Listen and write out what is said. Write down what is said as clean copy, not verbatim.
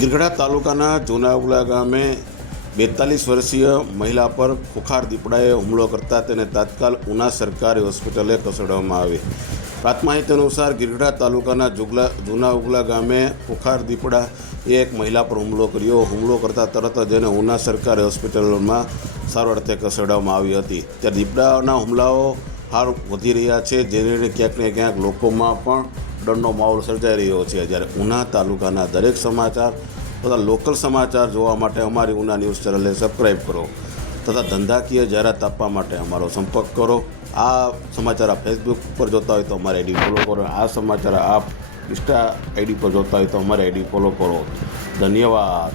ગિરગઢા તાલુકાના જૂના ગામે 42 વર્ષીય મહિલા પર ખુખાર દીપડાએ હુમલો કરતા તેને તાત્કાલ ઉના સરકારી હોસ્પિટલે ખસેડવામાં આવી। પ્રાથમિક માહિતી અનુસાર ગિરગઢા તાલુકાના જૂના ઉગલા ગામે ખુખાર દીપડાએ એક મહિલા પર હુમલો કરતા તરત જ એને ઉના સરકારી હોસ્પિટલમાં સારવાર અર્થે ખસેડવામાં આવી હતી। ત્યારે દીપડાના હુમલાઓ હાલ વધી રહ્યા છે, જેને ક્યાંક ને ક્યાંક લોકોમાં પણ ડરનો માહોલ સર્જાઈ રહ્યો છે। જ્યારે ઉના તાલુકાના દરેક સમાચાર તથા લોકલ સમાચાર જોવા માટે અમારી ઉના ન્યૂઝ ચેનલને સબસ્ક્રાઈબ કરો તથા ધંધાકીય જાહેરાત આપવા માટે અમારો સંપર્ક કરો। આ સમાચાર આપ ફેસબુક પર જોતા હોય તો અમારી આઈડી ફોલો કરો। આ સમાચાર આપ ઇન્સ્ટા આઈડી પર જોતા હોય તો અમારી આઈડી ફોલો કરો। ધન્યવાદ।